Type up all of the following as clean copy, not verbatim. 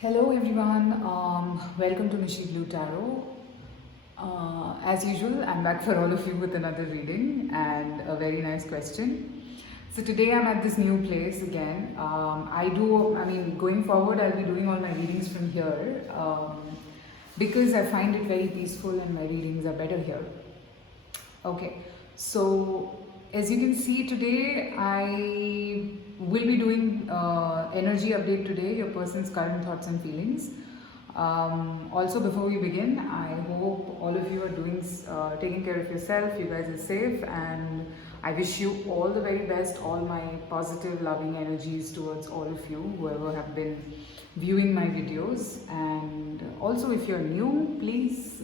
Hello everyone, welcome to Mishi Blue Tarot. As usual, I'm back for all of you with another reading and a very nice question. So today I'm at this new place again. Going forward, I'll be doing all my readings from here because I find it very peaceful and my readings are better here. Okay, so as you can see today, I will be doing energy update today, your person's current thoughts and feelings. Also, before we begin, I hope all of you are taking care of yourself. You guys are safe, and I wish you all the very best. All my positive, loving energies towards all of you, whoever have been viewing my videos. And also, if you're new, please.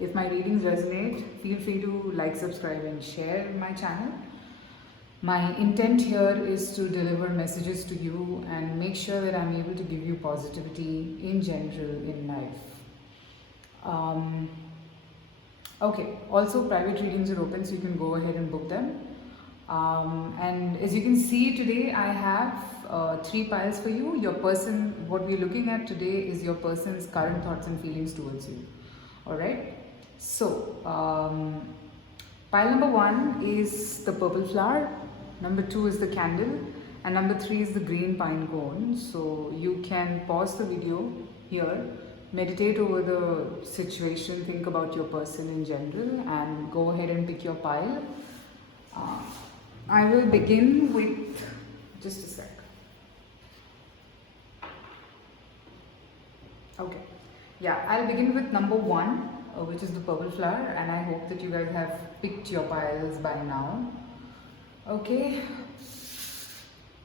If my readings resonate, feel free to like, subscribe, and share my channel. My intent here is to deliver messages to you and make sure that I'm able to give you positivity in general in life. Okay, also private readings are open, so you can go ahead and book them. And as you can see today, I have 3 piles for you. What we're looking at today is your person's current thoughts and feelings towards you. Alright, so pile number 1 is the purple flower, number 2 is the candle, and number 3 is the green pine cone. So you can pause the video here, meditate over the situation, think about your person in general, and go ahead and pick your pile. I will begin with, just a sec. Okay, yeah, I'll begin with number 1, which is the purple flower, and I hope that you guys have picked your piles by now. Okay,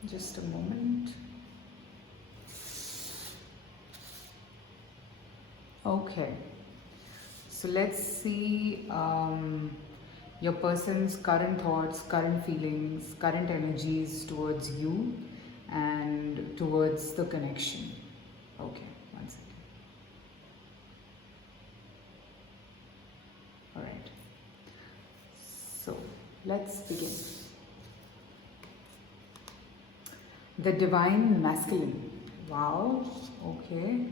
just a moment. Okay, so let's see your person's current thoughts, current feelings, current energies towards you and towards the connection. Okay, one second. Alright, so let's begin. The divine masculine. Wow, okay.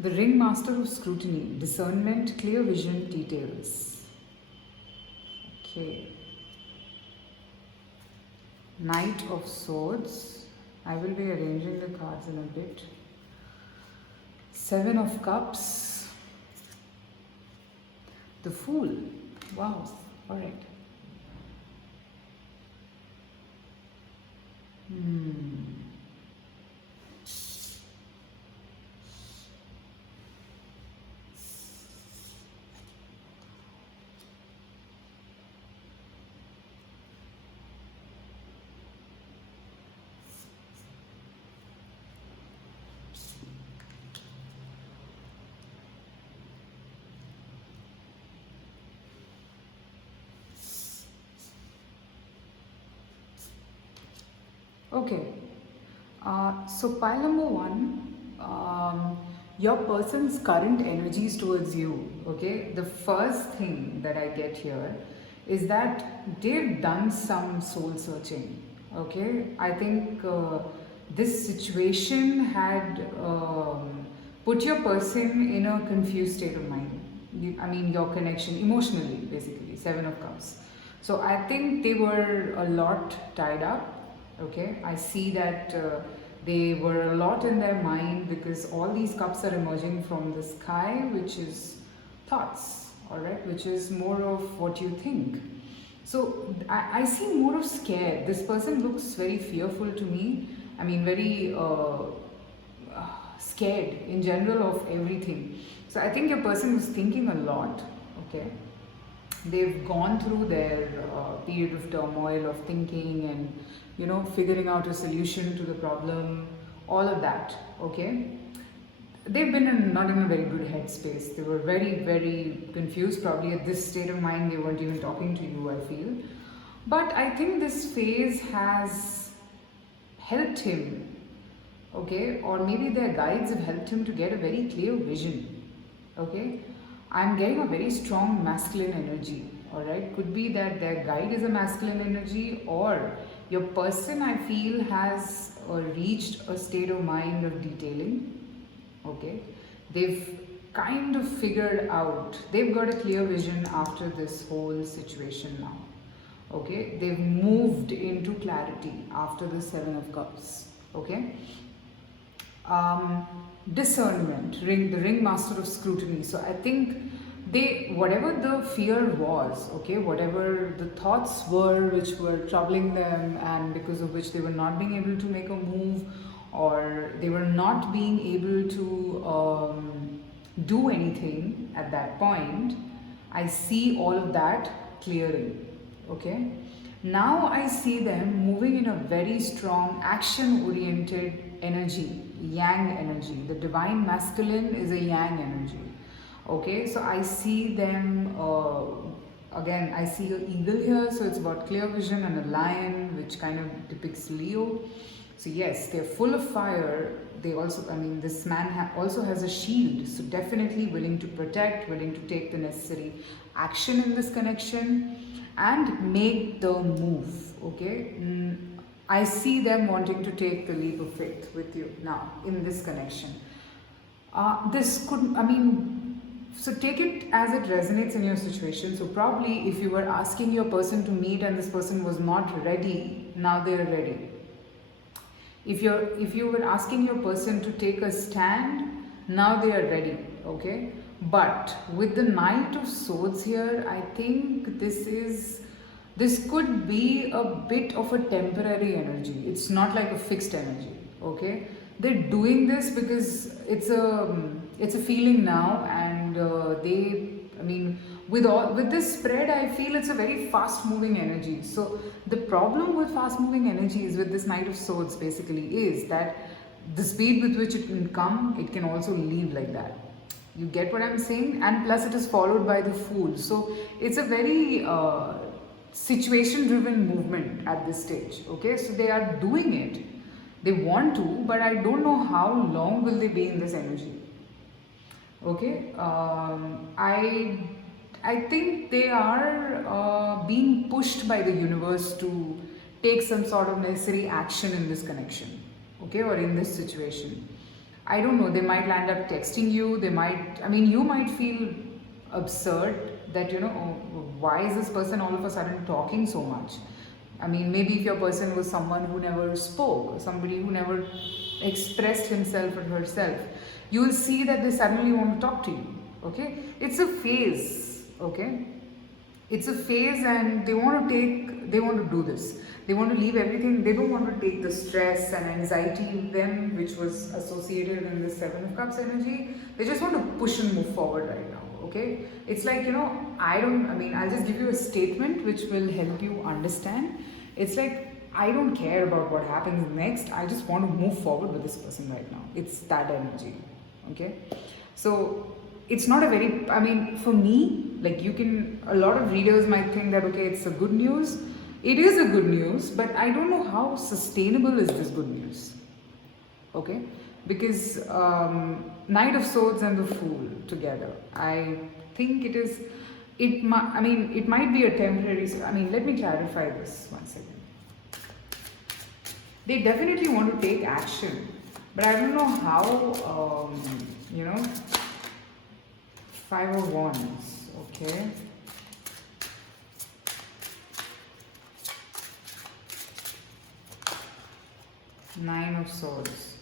The ringmaster of scrutiny, discernment, clear vision, details. Okay. Knight of swords. I will be arranging the cards in a bit. 7 of cups. The fool. Wow. Alright. Okay, so pile number 1, your person's current energies towards you. Okay, the first thing that I get here is that they've done some soul searching. Okay, I think this situation had put your person in a confused state of mind. Your connection emotionally, basically, 7 of cups. So I think they were a lot tied up. Okay, I see that they were a lot in their mind because all these cups are emerging from the sky, which is thoughts, all right, which is more of what you think. So I see more of scare. This person looks very fearful to me. Very scared in general of everything. So I think your person was thinking a lot. Okay, they've gone through their period of turmoil of thinking and figuring out a solution to the problem, all of that. Okay, they've been not in a very good headspace. They were very, very confused. Probably at this state of mind they weren't even talking to you, I feel. But I think this phase has helped him, okay, or maybe their guides have helped him to get a very clear vision. Okay, I'm getting a very strong masculine energy. all right? Could be that their guide is a masculine energy, or your person, I feel, has reached a state of mind of detailing, okay? They've kind of figured out, they've got a clear vision after this whole situation now, okay? They've moved into clarity after the Seven of Cups, okay? Discernment, the ringmaster of scrutiny. So I think they, whatever the fear was, okay, whatever the thoughts were which were troubling them and because of which they were not being able to make a move, or they were not being able to do anything at that point, I see all of that clearing, okay? Now I see them moving in a very strong action oriented energy, yang energy. The divine masculine is a yang energy, okay? So I see them, again, I see an eagle here, so it's about clear vision, and a lion, which kind of depicts Leo. So yes, they're full of fire. They also, I mean, this man also has a shield, so definitely willing to protect, willing to take the necessary action in this connection and make the move, okay? I see them wanting to take the leap of faith with you now in this connection. This could, I mean, so take it as it resonates in your situation. So probably if you were asking your person to meet and this person was not ready, now they are ready. If you were asking your person to take a stand, now they are ready, okay? But with the Knight of Swords here, I think this could be a bit of a temporary energy. It's not like a fixed energy, okay? They're doing this because it's a feeling now, and I mean, with this spread, I feel it's a very fast moving energy. So the problem with fast moving energies with this Knight of Swords basically is that the speed with which it can come, it can also leave like that. You get what I'm saying? And plus it is followed by the Fool. So it's a very situation driven movement at this stage, okay? So they are doing it, they want to, but I don't know how long will they be in this energy, okay? I think they are being pushed by the universe to take some sort of necessary action in this connection, okay, or in this situation. I don't know, they might land up texting you, they might, I mean, you might feel absurd that, you know, oh, why is this person all of a sudden talking so much? I mean, maybe if your person was someone who never spoke, or somebody who never expressed himself or herself, you will see that they suddenly want to talk to you, okay? It's a phase, okay? It's a phase, and they want to do this. They want to leave everything. They don't want to take the stress and anxiety with them, which was associated in the Seven of Cups energy. They just want to push and move forward right now, okay? It's like, you know, I'll just give you a statement which will help you understand. It's like, I don't care about what happens next. I just want to move forward with this person right now. It's that energy, okay? So it's not a very, I mean, for me, like, a lot of readers might think that, okay, it's a good news. It is a good news, but I don't know how sustainable is this good news, okay? Because Knight of Swords and the Fool together, I think it might be a temporary, let me clarify this one second. They definitely want to take action, but I don't know how, you know, Five of Wands, okay? Nine of Swords.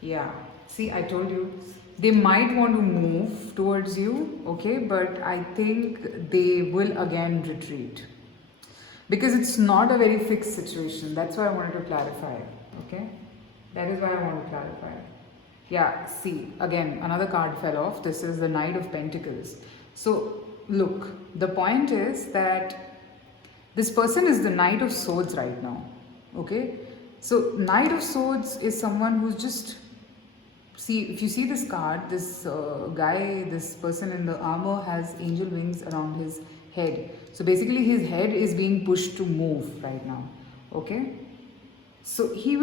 Yeah. See, I told you. They might want to move towards you, okay? But I think they will again retreat. Because it's not a very fixed situation. That's why I wanted to clarify, okay? That is why I want to clarify. Yeah, see, again, another card fell off. This is the Knight of Pentacles. So, look, the point is that this person is the Knight of Swords right now, okay? So, Knight of Swords is someone who's just, see, if you see this card, this guy, this person in the armor has angel wings around his head. So, basically his head is being pushed to move right now, okay? So, he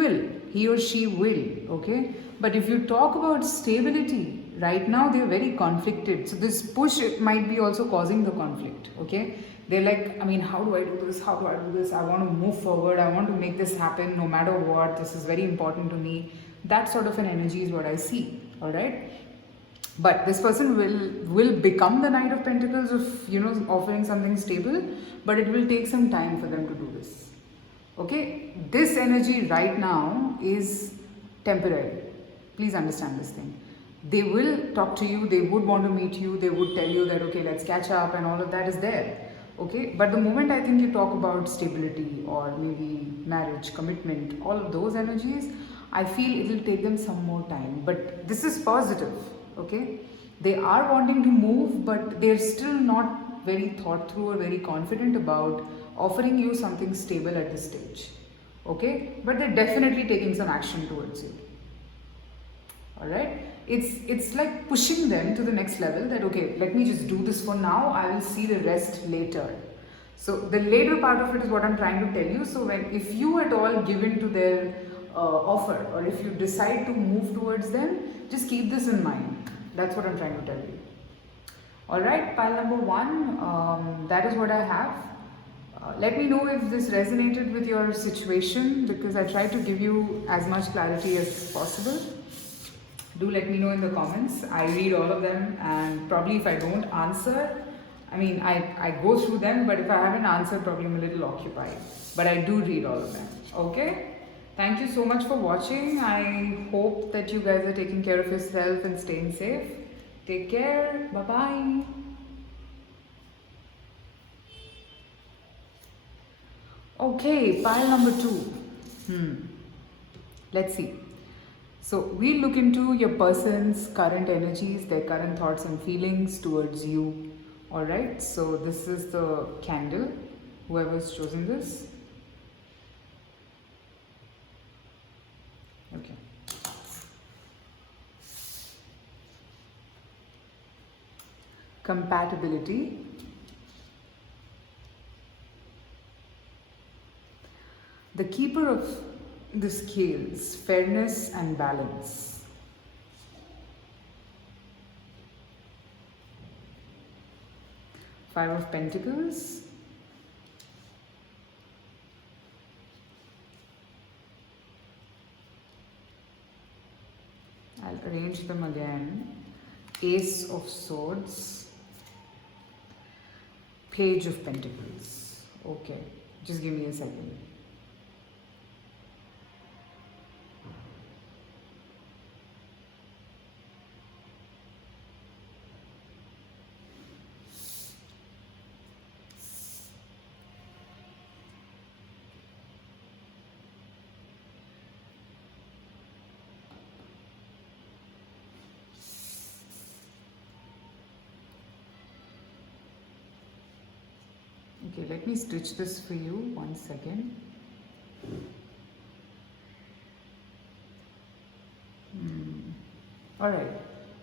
or she will, okay? But if you talk about stability, right now they're very conflicted. So, this push might be also causing the conflict, okay? They're like, I mean, how do I do this? How do I do this? I want to move forward. I want to make this happen no matter what. This is very important to me. That sort of an energy is what I see. All right. But this person will become the Knight of Pentacles of, you know, offering something stable, but it will take some time for them to do this. Okay, this energy right now is temporary. Please understand this thing. They will talk to you, they would want to meet you, they would tell you that okay, let's catch up, and all of that is there. Okay, but the moment I think you talk about stability or maybe marriage, commitment, all of those energies, I feel it will take them some more time. But this is positive. Okay, they are wanting to move, but they're still not very thought through or very confident about offering you something stable at this stage. Okay, but they're definitely taking some action towards you. All right, it's like pushing them to the next level, that okay, let me just do this for now, I will see the rest later. So the later part of it is what I'm trying to tell you. So when, if you at all give in to their offer, or if you decide to move towards them, just keep this in mind. That's what I'm trying to tell you. All right, pile number one, that is what I have. Let me know if this resonated with your situation, because I try to give you as much clarity as possible. Do let me know in the comments. I read all of them, and probably if I don't answer, I mean, I go through them, but if I haven't answered, probably I'm a little occupied. But I do read all of them. Okay? Thank you so much for watching. I hope that you guys are taking care of yourself and staying safe. Take care. Bye-bye. Okay, pile number two. Let's see. So we look into your person's current energies, their current thoughts and feelings towards you. All right. So this is the candle. Whoever's chosen this. Okay. Compatibility. The keeper of the scales, fairness and balance. Five of Pentacles. I'll arrange them again. Ace of Swords. Page of Pentacles. Okay, just give me a second. Okay, let me stitch this for you. 1 second. All right.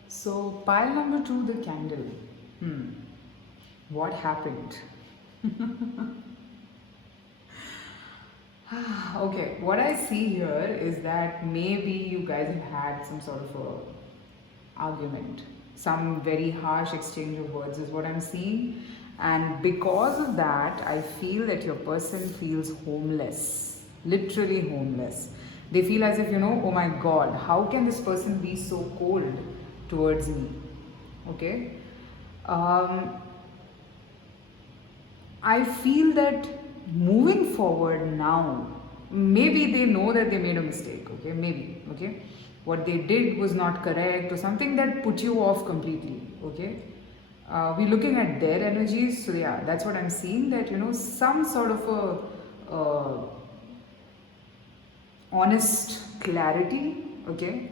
So pile number 2, the candle. What happened? Okay, what I see here is that maybe you guys have had some sort of a argument. Some very harsh exchange of words is what I'm seeing. And because of that, I feel that your person feels homeless, literally homeless. They feel as if, you know, oh my God, how can this person be so cold towards me? Okay. I feel that moving forward now, maybe they know that they made a mistake. Okay, maybe. Okay, what they did was not correct, or something that put you off completely. Okay. We're looking at their energies, so yeah, that's what I'm seeing, that, you know, some sort of a honest clarity. Okay,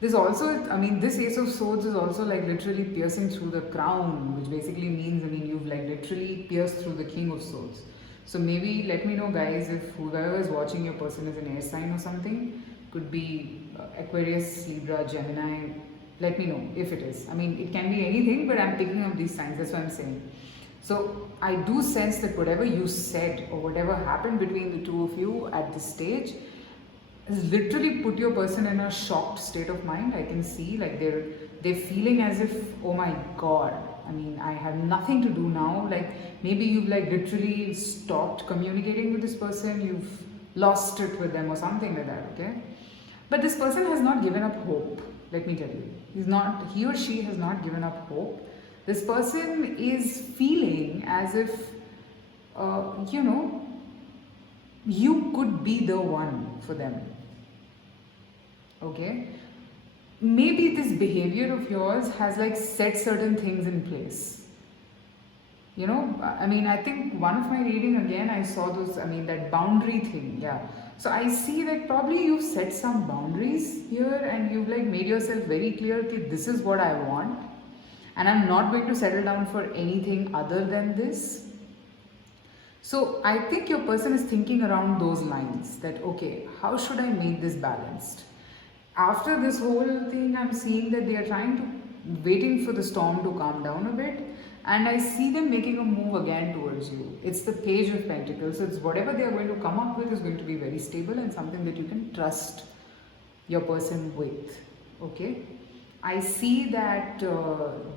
this also, I mean, this Ace of Swords is also like literally piercing through the crown, which basically means, I mean, you've like literally pierced through the King of Swords. So maybe let me know, guys, if whoever is watching your person is an air sign or something. Could be Aquarius, Libra, Gemini. Let me know if it is. I mean, it can be anything, but I'm picking up these signs. That's what I'm saying. So I do sense that whatever you said or whatever happened between the two of you at this stage has literally put your person in a shocked state of mind. I can see like they're feeling as if, oh my God, I mean, I have nothing to do now. Like, maybe you've like literally stopped communicating with this person, you've lost it with them or something like that, okay? But this person has not given up hope, let me tell you. He or she has not given up hope. This person is feeling as if, you know, you could be the one for them, okay? Maybe this behavior of yours has like set certain things in place. You know, I mean, I think one of my reading again, I saw those, I mean, that boundary thing, yeah. So I see that probably you've set some boundaries here and you've like made yourself very clear that this is what I want and I'm not going to settle down for anything other than this. So I think your person is thinking around those lines that, okay, how should I make this balanced? After this whole thing, I'm seeing that they are waiting for the storm to calm down a bit, and I see them making a move again towards you. It's the Page of Pentacles, so it's whatever they are going to come up with is going to be very stable and something that you can trust your person with, okay? I see that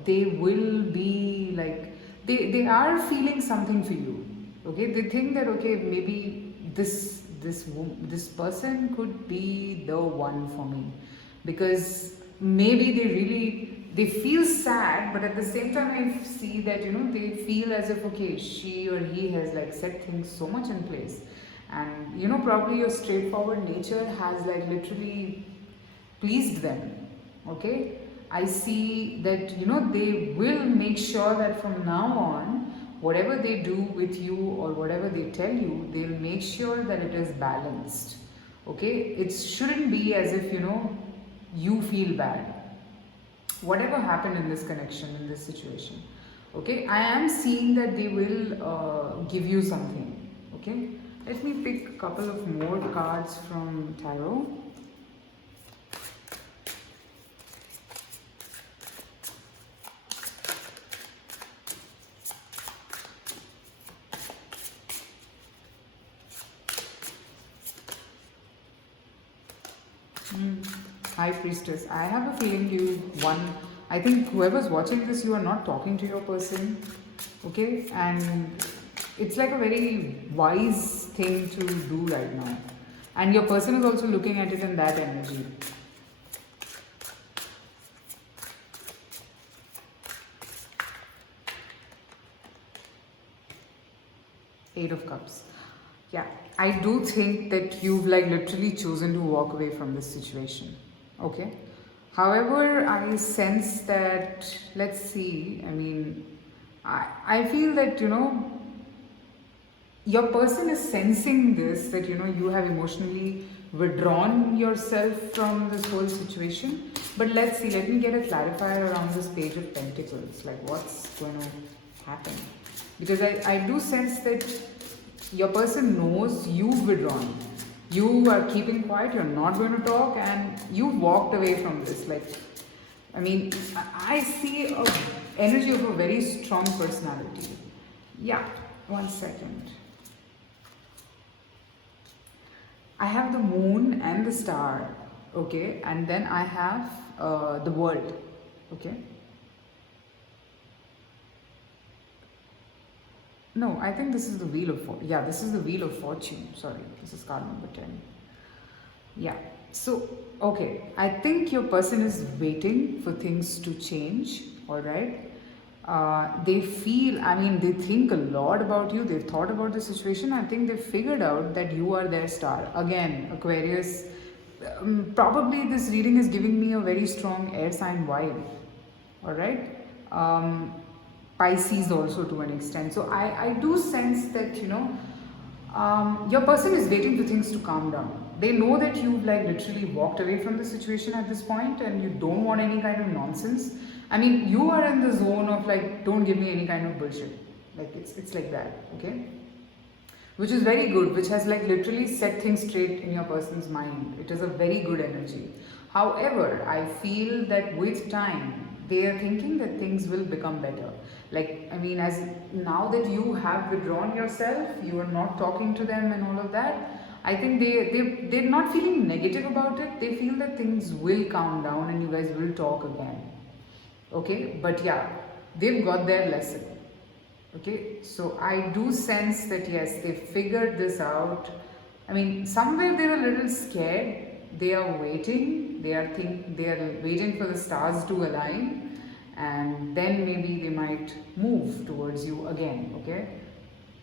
they will be like, they are feeling something for you, okay? They think that, okay, maybe this person could be the one for me, because maybe they feel sad, but at the same time I see that, you know, they feel as if, okay, she or he has like set things so much in place, and you know, probably your straightforward nature has like literally pleased them, okay? I see that, you know, they will make sure that from now on, whatever they do with you or whatever they tell you, they'll make sure that it is balanced, okay? It shouldn't be as if, you know, you feel bad. Whatever happened in this connection, in this situation, okay? I am seeing that they will give you something, okay? Let me pick a couple of more cards from tarot. High Priestess. I have a feeling I think whoever's watching this, you are not talking to your person, okay? And it's like a very wise thing to do right now. And your person is also looking at it in that energy. Eight of Cups. Yeah, I do think that you've like literally chosen to walk away from this situation, okay? However, I sense that, let's see, I mean, I feel that, you know, your person is sensing this, that, you know, you have emotionally withdrawn yourself from this whole situation. But let's see, let me get a clarifier around this Page of Pentacles, like what's going to happen. Because I do sense that your person knows you've withdrawn. You are keeping quiet, you're not going to talk, and you walked away from this. Like, I mean, I see an energy of a very strong personality. Yeah, 1 second. I have the moon and the star, okay? And then I have the world, okay? No, I think this is the Wheel of Fortune. Yeah, this is the Wheel of Fortune. Sorry, this is card number 10. Yeah, so, okay. I think your person is waiting for things to change, alright? They feel, I mean, they think a lot about you. They've thought about the situation. I think they've figured out that you are their star. Again, Aquarius. Probably this reading is giving me a very strong air sign vibe, alright? Pisces also to an extent. So I do sense that, you know, your person is waiting for things to calm down. They know that you've like literally walked away from the situation at this point and you don't want any kind of nonsense. I mean, you are in the zone of like, don't give me any kind of bullshit. Like it's like that, okay? Which is very good, which has like literally set things straight in your person's mind. It is a very good energy. However, I feel that with time, they are thinking that things will become better. Like, I mean, as now that you have withdrawn yourself, you are not talking to them and all of that, I think they're not feeling negative about it. They feel that things will calm down and you guys will talk again. Okay, but yeah, they've got their lesson. Okay, so I do sense that yes, they figured this out. I mean, somewhere they're a little scared. They are waiting. They are waiting for the stars to align, and then maybe they might move towards you again. Okay,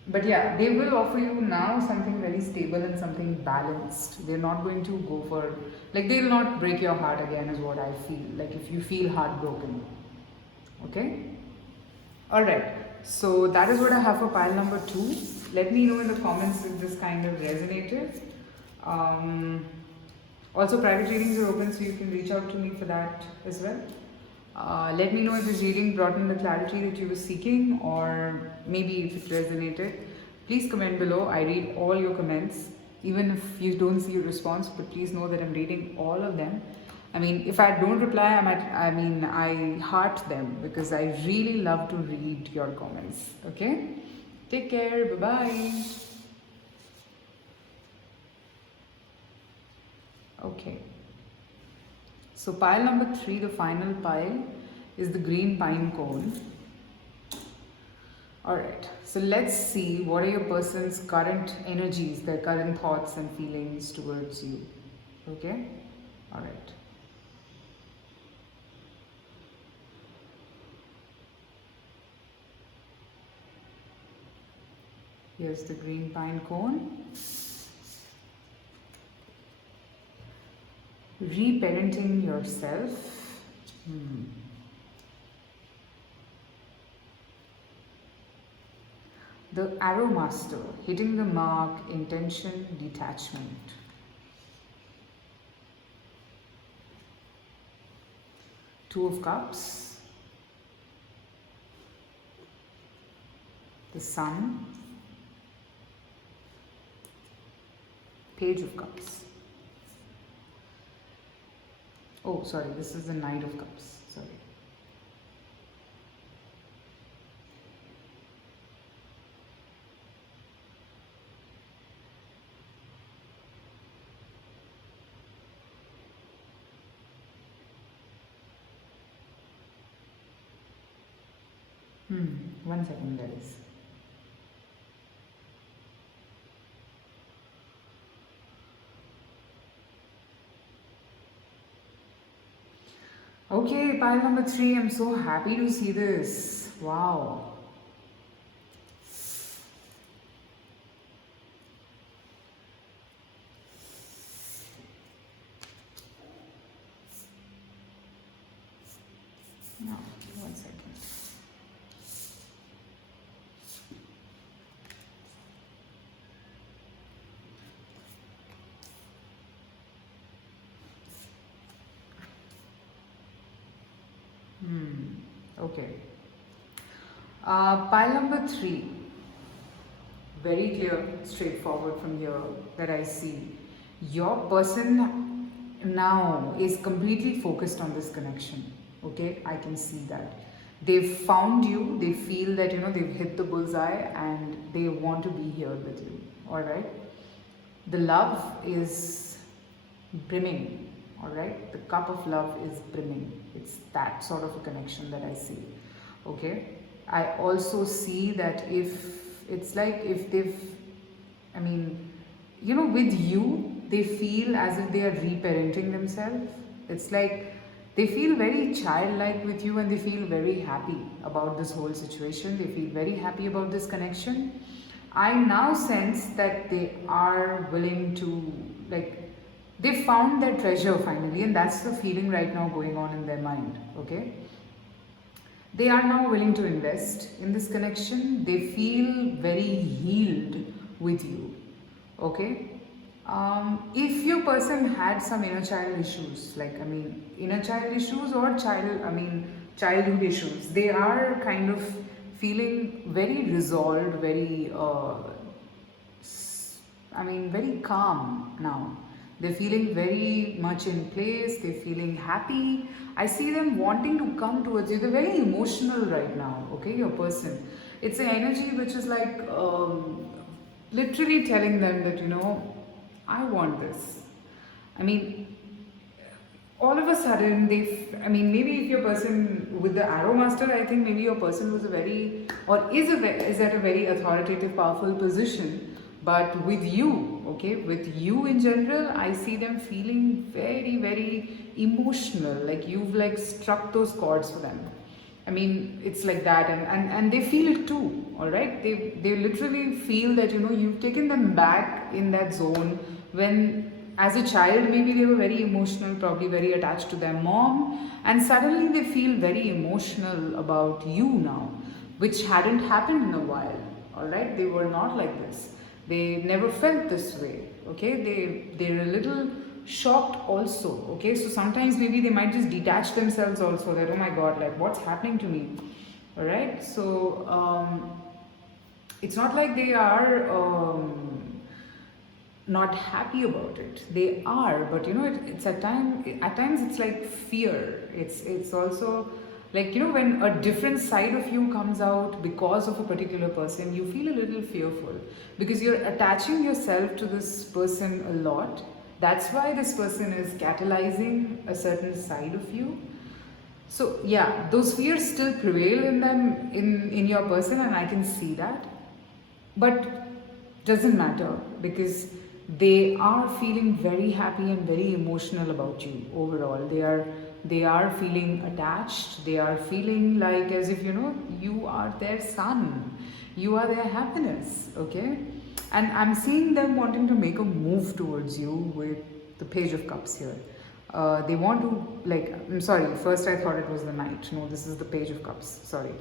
but yeah, they will offer you now something very stable and something balanced. They're not going to go for, like, they'll not break your heart again, is what I feel. Like, if you feel heartbroken. Okay? Alright, so that is what I have for pile number 2. Let me know in the comments if this kind of resonated. Also, private readings are open, so you can reach out to me for that as well. Let me know if this reading brought in the clarity that you were seeking, or maybe if it resonated. Please comment below. I read all your comments, even if you don't see a response, but please know that I'm reading all of them. I mean, if I don't reply, I heart them because I really love to read your comments. Okay? Take care. Bye-bye. Okay. So pile number 3, the final pile, is the green pine cone. Alright, so let's see what are your person's current energies, their current thoughts and feelings towards you. Okay? Alright. Here's the green pine cone. Reparenting yourself. The Arrow Master, hitting the mark, intention, detachment. Two of Cups. The Sun. Page of Cups. Oh, sorry, this is the Knight of Cups. Sorry. One second, guys. Okay, pile number 3. I'm so happy to see this. Wow. No, 1 second. Okay. Pile number 3. Very clear, straightforward from here that I see. Your person now is completely focused on this connection. Okay, I can see that. They've found you, they feel that they've hit the bullseye and they want to be here with you. Alright. The love is brimming. Alright, the cup of love is brimming. It's that sort of a connection that I see. Okay, I also see that if they've, with you, they feel as if they are reparenting themselves. It's like they feel very childlike with you and they feel very happy about this whole situation. They feel very happy about this connection. I now sense that they are willing to, they found their treasure finally, and that's the feeling right now going on in their mind. Okay, they are now willing to invest in this connection. They feel very healed with you. Okay, if your person had some inner child issues, inner child issues or childhood issues, they are kind of feeling very resolved, very very calm now. They're feeling very much in place. They're feeling happy. I see them wanting to come towards you. They're very emotional right now, okay, your person. It's an energy which is like literally telling them that, I want this. All of a sudden, maybe if your person with the Arrow Master, I think maybe your person was a very, or is at a very authoritative, powerful position. But with you, okay, with you in general, I see them feeling very, very emotional. Like you've like struck those chords for them. I mean, it's like that, and they feel it too, all right? They literally feel that, you know, you've taken them back in that zone when, as a child, maybe they were very emotional, probably very attached to their mom, and suddenly they feel very emotional about you now, which hadn't happened in a while, all right? They were not like this. They never felt this way, okay? They're a little shocked also, okay? So sometimes maybe they might just detach themselves also, that, oh my god, like what's happening to me, all right? So it's not like they are not happy about it. They are, but you know, it's at times it's like fear. It's also like, you know, when a different side of you comes out because of a particular person, you feel a little fearful because you're attaching yourself to this person a lot. That's why this person is catalyzing a certain side of you. So yeah, those fears still prevail in them, in your person, and I can see that. But doesn't matter, because they are feeling very happy and very emotional about you overall. They are feeling attached. They are feeling like as if, you know, you are their sun, you are their happiness, okay? And I'm seeing them wanting to make a move towards you with the Page of Cups here. They want to, like, I'm sorry, first I thought it was the Knight. No, this is the Page of Cups, sorry.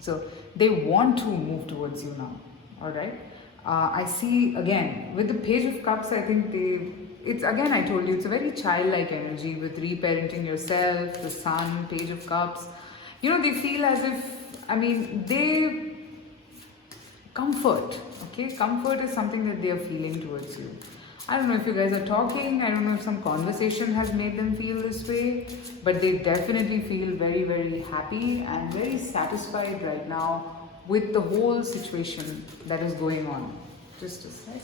So they want to move towards you now, all right? I see again with the Page of Cups, I think it's again, I told you, it's a very childlike energy with reparenting yourself, the Sun, Page of Cups. You know, they feel as if, I mean, they comfort, okay? Comfort is something that they are feeling towards you. I don't know if you guys are talking, I don't know if some conversation has made them feel this way, but they definitely feel very, very happy and very satisfied right now with the whole situation that is going on. Just a sec.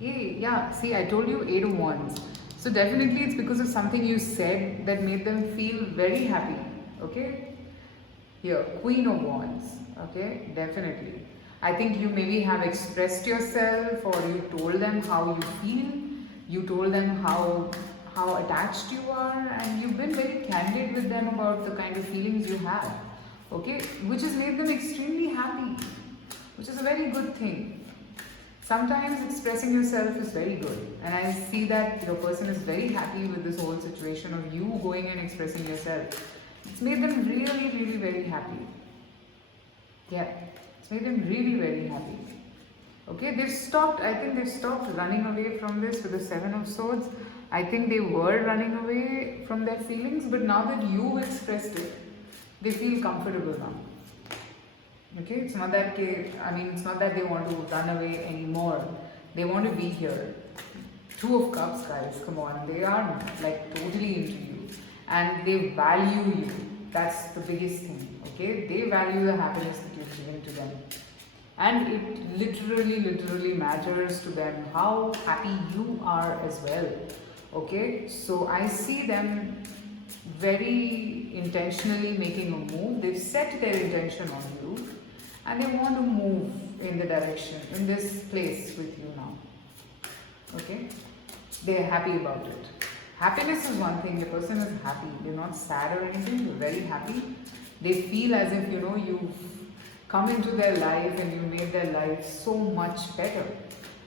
Yeah, see, I told you 8 of Wands. So definitely it's because of something you said that made them feel very happy, okay? Here, Queen of Wands, okay? Definitely. I think you maybe have expressed yourself, or you told them how you feel. You told them how attached you are, and you've been very candid with them about the kind of feelings you have, okay? Which has made them extremely happy, which is a very good thing. Sometimes expressing yourself is very good, and I see that your person is very happy with this whole situation of you going and expressing yourself. It's made them really, really very happy. Yeah, it's made them really very happy. Okay, I think they've stopped running away from this with the 7 of Swords. I think they were running away from their feelings, but now that you've expressed it, they feel comfortable now. Okay, it's not that they want to run away anymore. They want to be here. 2 of Cups, guys, come on. They are like totally into you, and they value you. That's the biggest thing. Okay, they value the happiness that you've given to them. And it literally matters to them how happy you are as well. Okay, so I see them very intentionally making a move. They've set their intention on you, and they want to move in the direction, in this place with you now. Okay, they are happy about it. Happiness is one thing. The person is happy. They're not sad or anything. They're very happy. They feel as if, you know, you've come into their life and you made their life so much better.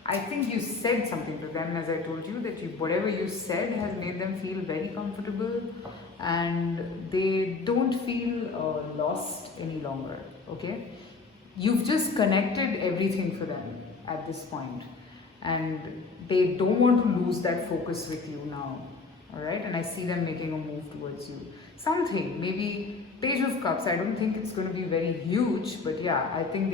I think you said something to them, as I told you, that whatever you said has made them feel very comfortable, and they don't feel lost any longer. Okay, you've just connected everything for them at this point, and they don't want to lose that focus with you now. All right, and I see them making a move towards you. Something, maybe Page of Cups. I don't think it's going to be very huge, but yeah, I think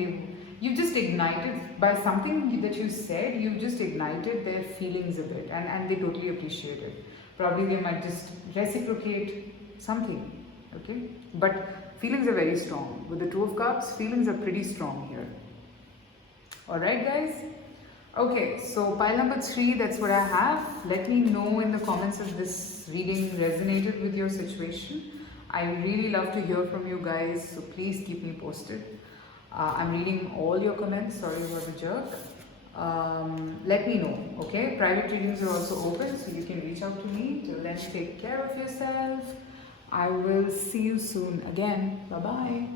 you've just ignited, by something that you said, you've just ignited their feelings a bit, and they totally appreciate it. Probably they might just reciprocate something, okay? But feelings are very strong. With the 2 of Cups, feelings are pretty strong here. Alright, guys? Okay, so pile number 3, that's what I have. Let me know in the comments if this reading resonated with your situation. I really love to hear from you guys, so please keep me posted. I'm reading all your comments, sorry about the jerk. Let me know, okay? Private readings are also open, so you can reach out to me. Till then, take care of yourself. I will see you soon again. Bye bye.